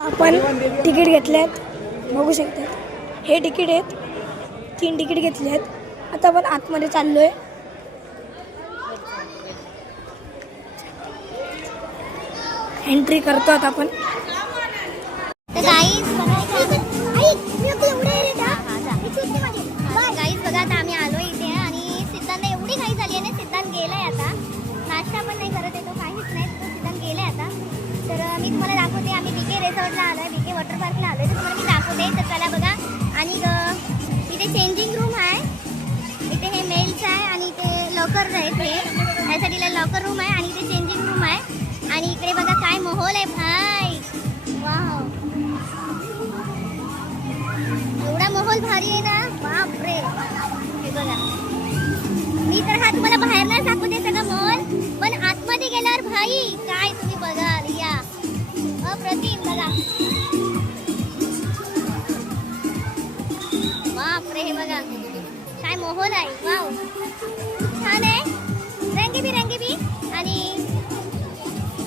आपण तिकीट घेतलेत, बघू शकता. हे तिकीट आहेत, 3 तिकीट घेतले आहेत. आता आपण आतमध्ये चाललोय. एंट्री करतो आता आपण. गाईज बघा आता आम्ही आलो इथे आणि सिद्धांत एवढी घाई झाली आहे. सिद्धांत गेलाय आता, नाश्ता पण नाही करत येतो, काहीच नाही. तो सिद्धांत गेलाय आता. तर मी तुम्हाला दाखवते, आम्ही बीके रिसॉर्टला आलोय, बीके वॉटर पार्कला आलोय. तर तुम्हाला मी दाखवते. तर चला बघा. आणि इथे चेंजिंग रूम आहे, इथे हे मेल्स आहे आणि ते लॉकर आहेत. हे यासाठी लॉकर रूम आहे आणि इथे चेंजिंग रूम आहे. आणि इकडे बघा काय माहोल आहे भाई. वाव, एवढा माहोल भारी आहे ना, बापरे. हे बघा, मी तर हा तुम्हाला बाहेर नाही दाखवते सगळं माहोल, पण आतमध्ये गेल्यावर भाई काय तुम्ही बघाल. या अप्रतिम बघा, बापरे. हे बघा काय माहोल आहे. वाव, छान आहे, रंगीबी. आणि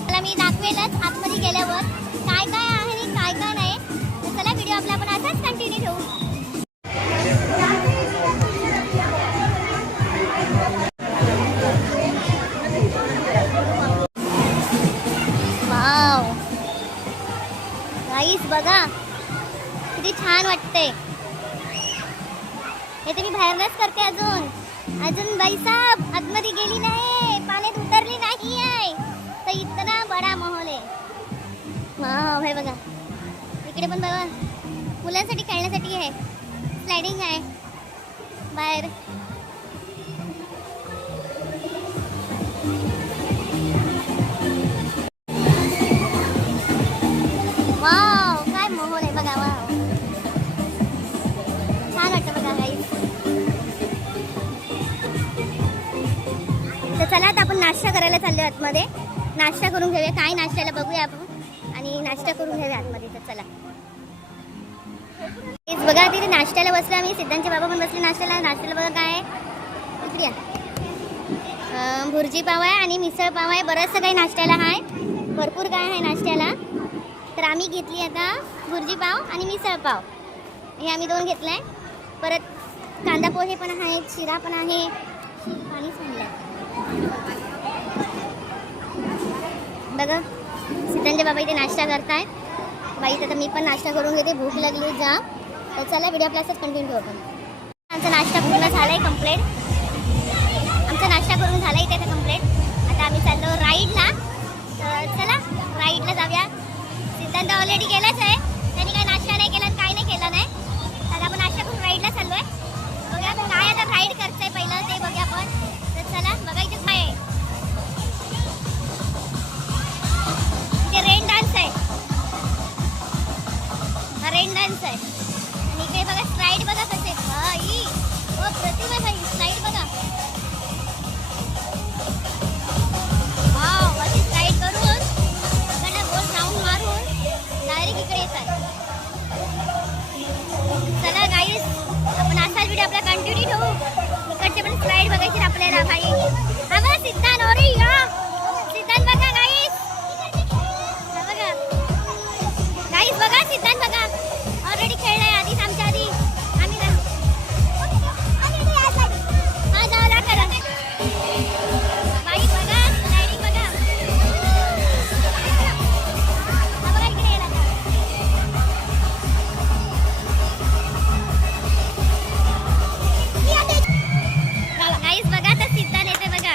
मला मी दाखवेलच आतमध्ये गेल्यावर काय काय आहे आणि काय काय नाही. तर चला व्हिडिओ आपला आपण असाच कंटिन्यू ठेवू. वाव गाईस बघा किती छान वाटतंय. हे तर मी बाहेरनच करते. अजून बाईसाहेब आतमध्ये गेली नाही, पाण्यात उतरली नाही आहे. तर इतना बडा माहोल आहे. वाव, हे बघा इकडे पण बघा मुलांसाठी खेळण्यासाठी आहे, स्लायडिंग आहे बाहेर. वाव, काय माहोल आहे बघा. वाव, छान वाटतं बघा गाईस. तर चला आता आपण नाश्ता करायला चाललो आतमध्ये. नाश्ता करून घेऊया, काय नाश्त्याला बघूया आपण आणि नाश्ता करून घेऊया आतमध्ये. तर चला बघा, तिथे नाश्त्याला बसलो आम्ही, सिद्धांचे बाबा पण बसले नाश्त्याला. नाश्त्याला बघा काय आहे, इकडे भुर्जी पाव आहे आणि मिसळ पाव आहे. बरंचसं काही नाश्त्याला आहे, भरपूर काय आहे नाश्त्याला. तर आम्ही घेतली आता भुर्जी पाव आणि मिसळ पाव, हे आम्ही 2 घेतलं आहे. परत कांदा पोहे पण आहेत, शिरा पण आहे. पाणी सांडलं बघा. सिद्धांचे बाबा इथे नाश्ता करतायत. बाई तर मी पण नाश्ता करून घेते, भूक लागली जा. तर चला व्हिडिओ आपला असंच कंटिन्यू होतो. आमचा नाश्ता पूर्ण झाला आहे कंप्लीट. आमचा नाश्ता करून झाला इथे कंप्लीट. आता आम्ही चाललो राईडला. तर चला राईडला जाऊया. सिद्धांत ऑलरेडी गेलाच आहे, त्यांनी काही नाश्ता नाही केला, काही नाही केला नाही. तर आपण नाश्ता करून राईडला चाललो आहे. बघा काय आता राईड करतंय पहिलं ते बघूया आपण. तर चला बघा इथे काय आहे, इथे रेन डान्स आहे, हा रेन डान्स आहे. आणि इकडे बघा स्लाईड बघा कसे भाई, प्रतिमा भाई स्लाईड बघा. वाव, अशी स्लाईड करून इकडनं गोल राऊंड मारून डायरेक्ट इकडे येतात. चला गाईस, आपण असाच व्हिडिओ आपला कंटिन्यू ठेवू. इकडचे पण स्लाईड बघायचे आपल्याला भाई. हा बघा सिद्धांत, अरे या सिद्धांत बघा गाईस, हा बघा गाईस बघा सिद्धांत बघा ऑलरेडी खेळलाय आधीच आमच्या आधी. आम्ही हा जाऊया करा बाई. बघा स्लायडिंग बघा, हा बघा इकडे यायला गाईस बघा. तर सिद्धांत येते बघा.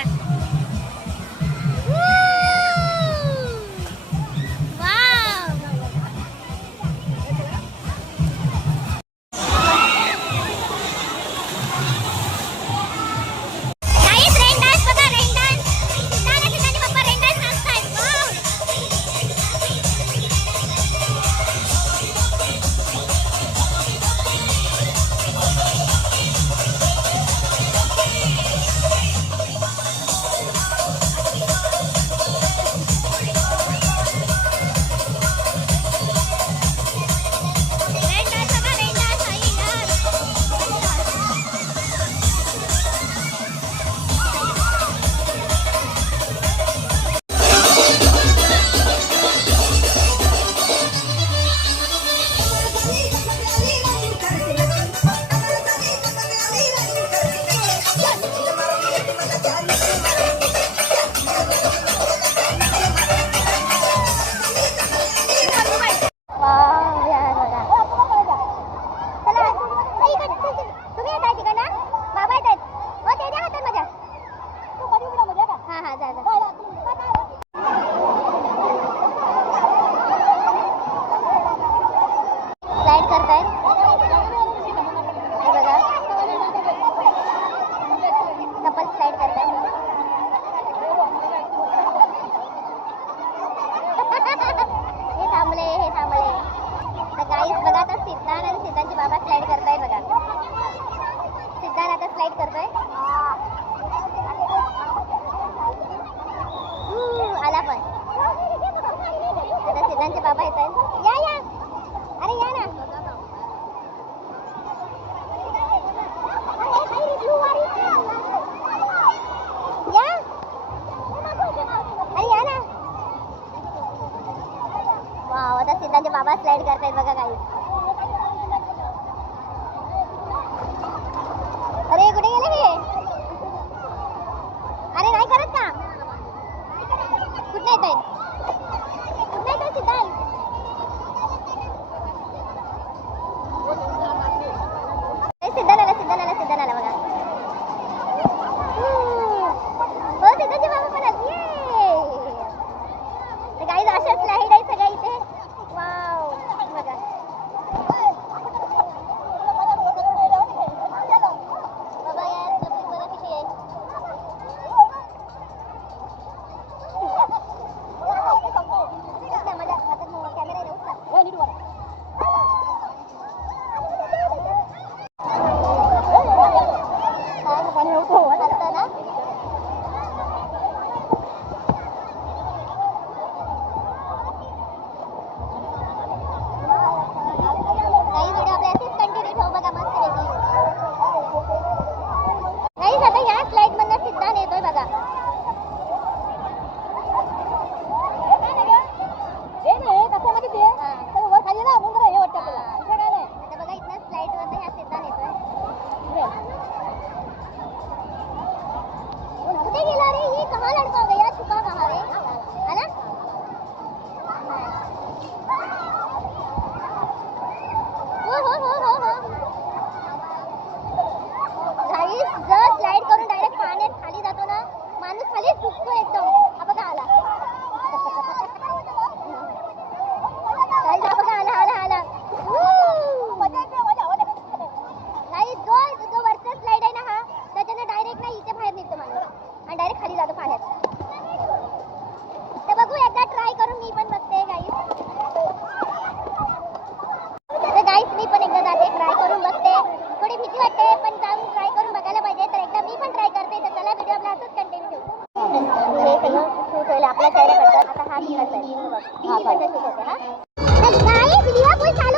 चालू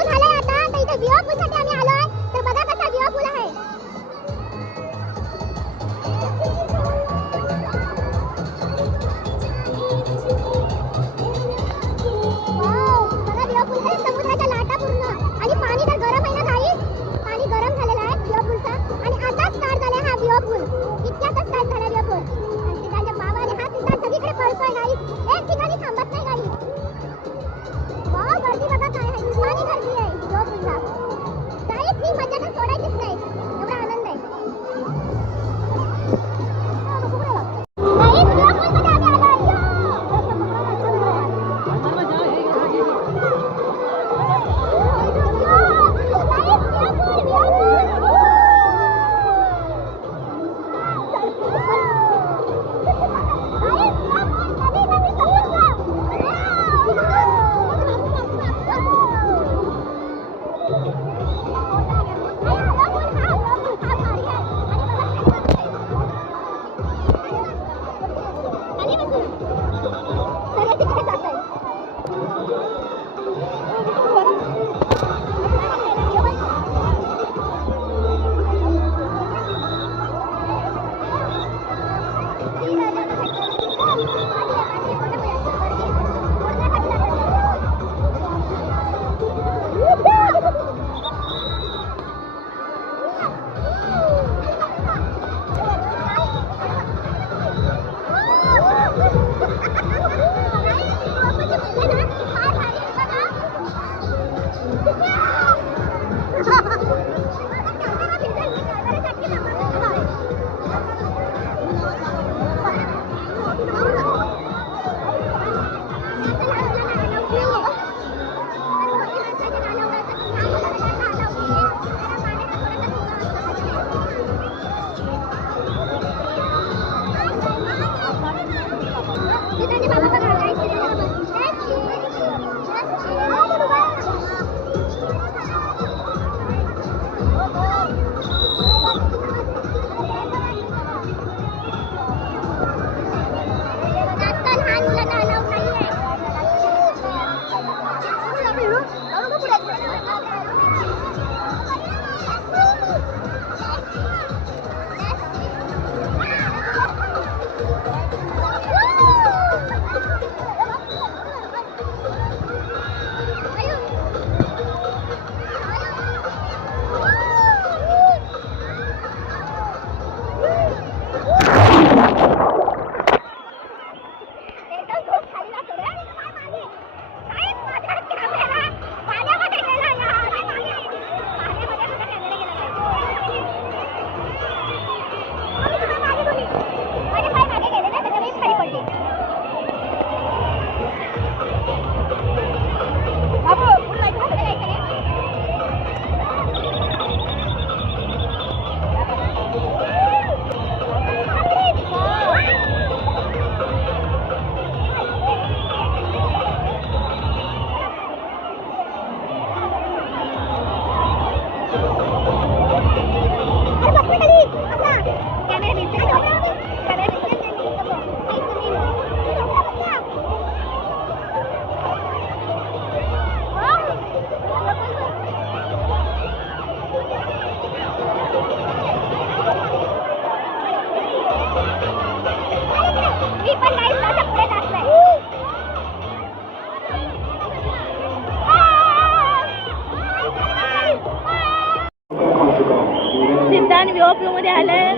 झालाय आता. तर इथे व्ह्यू पूल साठी आम्ही आलोय. तर बघा कसा व्ह्यू पूल आहे. समुद्राच्या लाटा पूर्ण आणि पाणी तर गरम आहे ना गाईस. पाणी गरम झालेलं आहे व्ह्यू पूलचा आणि आता स्टार्ट झाला हा व्ह्यू पूल. इतक्यातच स्टार्ट झाला व्ह्यू पूल. आणि सिद्धांतच्या बाबा आणि हा सिद्धांत सगळीकडे पळतोय गाईस. एक ठिकाणी थांबत नाही गाईस. वाव, गर्दी बघा काय आहे. पाणी गर्दी आहे व्ह्यू पूलला. गाईस ही मजा तर सोडायचीच नाही. एवढा आनंद आहे. गाईस व्ह्यू पूलमध्ये आम्ही आलोय. सिद्धांत व्ह्यू मध्ये आलंय.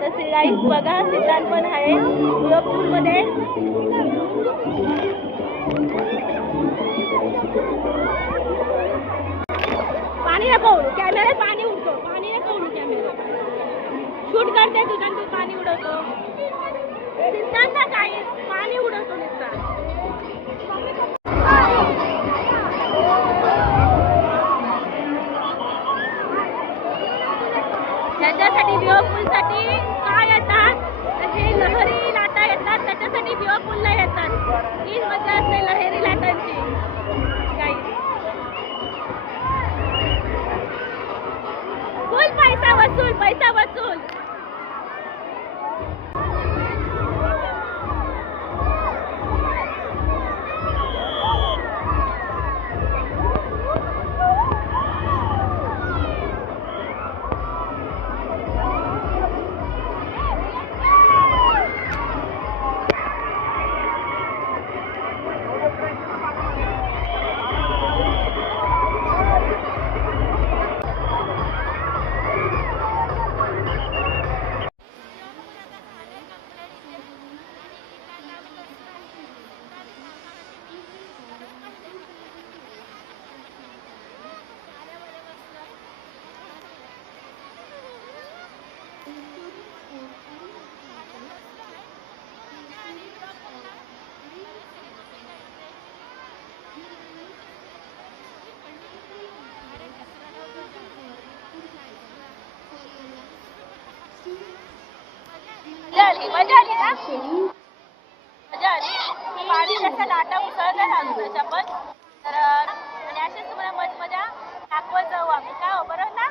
तर गाईस बघा सिद्धांत पण आहे व्ह्यू मध्ये. पाणी नको उडू कॅमेऱ्यात. पाणी उडतो. पाणी नको उडू कॅमेरा. शूट करते तुझ्या तू पाणी उडवतो. सिद्धांत काय पाणी उडवतो नुसता. त्याच्यासाठी व्ह्यू पूलसाठी काय येतात तर हे लहरी लाटा येतात. त्याच्यासाठी व्ह्यू पूलला येतात. ही मजा असते लहरी लाटांची. फुल पैसा वसूल. पैसा वसूल. मजा आली ना? मजा आली. पाणी जसं लाटा उसळत आलो त्याच्या पण तर आणि असेच तुम्हाला मजा दाखवत जाऊ आम्ही. काय हो बरोबर ना?